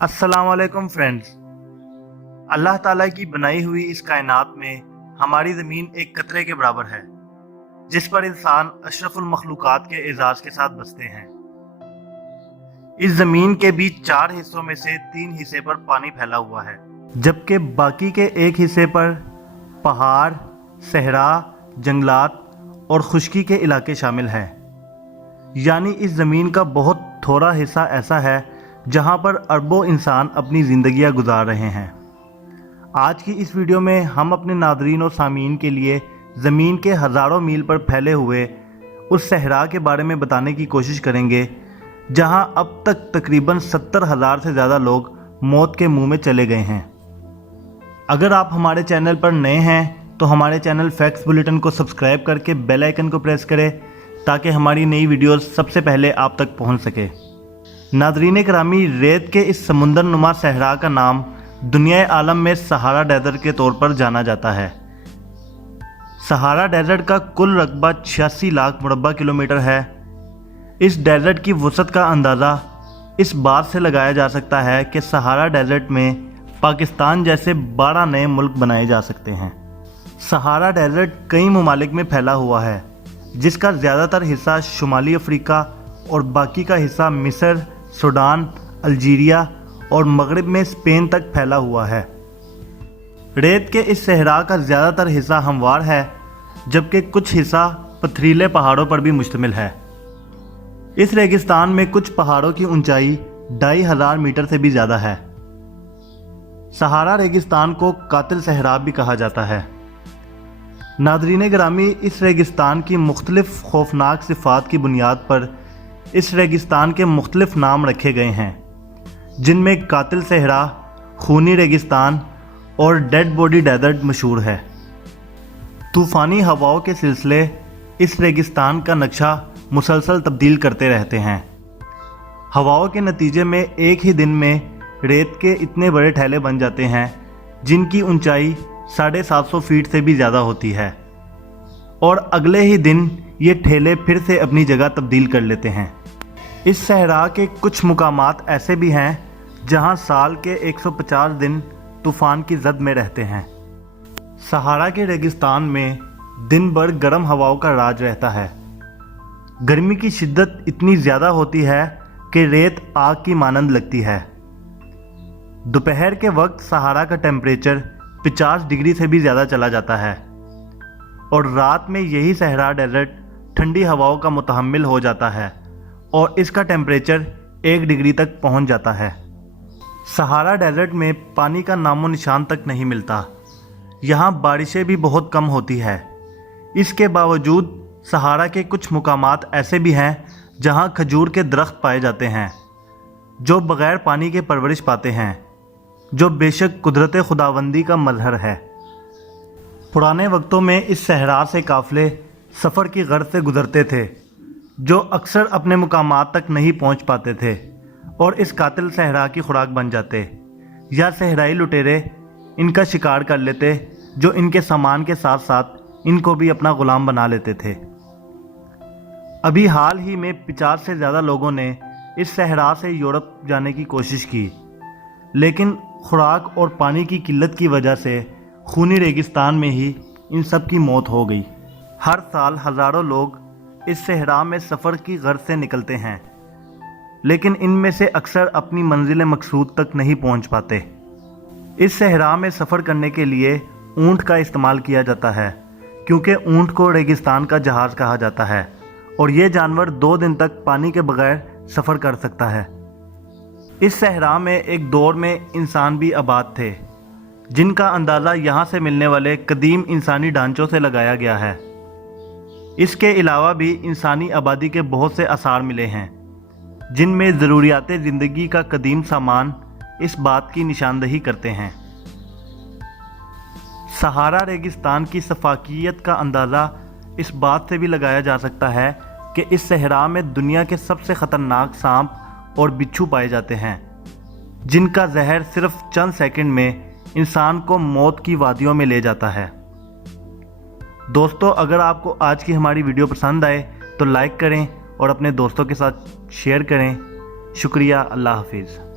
अस्सलाम वालेकुम फ्रेंड्स। अल्लाह ताला की बनाई हुई इस कायनात में हमारी ज़मीन एक कतरे के बराबर है, जिस पर इंसान अशरफुल मखलूक़ात के एजाज़ के साथ बसते हैं। इस ज़मीन के बीच 4 हिस्सों में से 3 हिस्से पर पानी फैला हुआ है, जबकि बाकी के एक हिस्से पर पहाड़, सहरा, जंगलात और खुश्की के इलाके शामिल हैं। यानी इस ज़मीन का बहुत थोड़ा हिस्सा ऐसा है जहाँ पर अरबों इंसान अपनी ज़िंदगियाँ गुजार रहे हैं। आज की इस वीडियो में हम अपने नादरीन और सामीन के लिए ज़मीन के हज़ारों मील पर फैले हुए उस सहरा के बारे में बताने की कोशिश करेंगे, जहाँ अब तक तकरीबन 70,000 से ज़्यादा लोग मौत के मुंह में चले गए हैं। अगर आप हमारे चैनल पर नए हैं तो हमारे चैनल फैक्ट्स बुलेटिन को सब्सक्राइब करके बेल आइकन को प्रेस करें, ताकि हमारी नई वीडियोस सबसे पहले आप तक पहुंच सके। नादरीन करामी, रेत के इस समुंदर नुमा सहरा का नाम दुनिया आलम में सहारा डेजर्ट के तौर पर जाना जाता है। सहारा डेजर्ट का कुल रकबा 86 लाख मुरब्बा किलोमीटर है। इस डेजर्ट की वसअत का अंदाज़ा इस बात से लगाया जा सकता है कि सहारा डेजर्ट में पाकिस्तान जैसे 12 नए मुल्क बनाए जा सकते हैं। सहारा डेजर्ट कई ममालिक में फैला हुआ है, जिसका ज़्यादातर हिस्सा शुमाली अफ्रीका और बाकी का हिस्सा मिस्र, सूडान, अल्जीरिया और मगरिब में स्पेन तक फैला हुआ है। रेत के इस सहरा का ज़्यादातर हिस्सा हमवार है, जबकि कुछ हिस्सा पथरीले पहाड़ों पर भी मुश्तमिल है। इस रेगिस्तान में कुछ पहाड़ों की ऊंचाई 2500 मीटर से भी ज़्यादा है। सहारा रेगिस्तान को कातिल सहरा भी कहा जाता है। नादरीन गिरामी, इस रेगिस्तान की मुख्तलिफ खौफनाक सिफ़ात की बुनियाद पर इस रेगिस्तान के मुख्तलिफ नाम रखे गए हैं, जिनमें कातिल सहरा, खूनी रेगिस्तान और डेड बॉडी डेजर्ट मशहूर है। तूफ़ानी हवाओं के सिलसिले इस रेगिस्तान का नक्शा मुसलसल तब्दील करते रहते हैं। हवाओं के नतीजे में एक ही दिन में रेत के इतने बड़े ठेले बन जाते हैं, जिनकी ऊंचाई 750 फीट से भी ज़्यादा होती है, और अगले ही दिन ये ठेले फिर से अपनी जगह तब्दील कर लेते हैं। इस सहरा के कुछ मुकामात ऐसे भी हैं जहां साल के 150 दिन तूफ़ान की जद में रहते हैं। सहारा के रेगिस्तान में दिन भर गर्म हवाओं का राज रहता है। गर्मी की शिद्दत इतनी ज़्यादा होती है कि रेत आग की मानंद लगती है। दोपहर के वक्त सहारा का टेम्परेचर 50 डिग्री से भी ज़्यादा चला जाता है, और रात में यही सहरा डेजर्ट ठंडी हवाओं का मुतहम्मिल हो जाता है और इसका टेम्परेचर 1 डिग्री तक पहुंच जाता है। सहारा डेजर्ट में पानी का नामो निशान तक नहीं मिलता। यहाँ बारिशें भी बहुत कम होती है। इसके बावजूद सहारा के कुछ मुकामात ऐसे भी हैं जहाँ खजूर के दरख्त पाए जाते हैं, जो बग़ैर पानी के परवरिश पाते हैं, जो बेशक कुदरत खुदाबंदी का मज़हर है। पुराने वक्तों में इस सहरा से काफ़िले सफ़र की गर्ज से गुज़रते थे, जो अक्सर अपने मुकामात तक नहीं पहुंच पाते थे और इस कातिल सहरा की खुराक बन जाते, या सहराई लुटेरे इनका शिकार कर लेते, जो इनके सामान के साथ साथ इनको भी अपना ग़ुलाम बना लेते थे। अभी हाल ही में 50 से ज़्यादा लोगों ने इस सहरा से यूरोप जाने की कोशिश की, लेकिन खुराक और पानी की किल्लत की वजह से खूनी रेगिस्तान में ही इन सब की मौत हो गई। हर साल हज़ारों लोग इस सहरा में सफ़र की गर्ज से निकलते हैं, लेकिन इनमें से अक्सर अपनी मंजिल मकसूद तक नहीं पहुंच पाते। इस सहरा में सफ़र करने के लिए ऊँट का इस्तेमाल किया जाता है, क्योंकि ऊँट को रेगिस्तान का जहाज़ कहा जाता है और ये जानवर 2 दिन तक पानी के बगैर सफ़र कर सकता है। इस सहरा में एक दौर में इंसान भी आबाद थे, जिनका अंदाज़ा यहाँ से मिलने वाले कदीम इंसानी ढांचों से लगाया गया है। इसके अलावा भी इंसानी आबादी के बहुत से आसार मिले हैं, जिनमें ज़रूरियात ज़िंदगी का कदीम सामान इस बात की निशानदही करते हैं। सहारा रेगिस्तान की सफाकियत का अंदाज़ा इस बात से भी लगाया जा सकता है कि इस सहरा में दुनिया के सबसे ख़तरनाक सांप और बिच्छू पाए जाते हैं, जिनका जहर सिर्फ चंद सेकंड में इंसान को मौत की वादियों में ले जाता है। दोस्तों, अगर आपको आज की हमारी वीडियो पसंद आए तो लाइक करें और अपने दोस्तों के साथ शेयर करें। शुक्रिया। अल्लाह हाफिज़।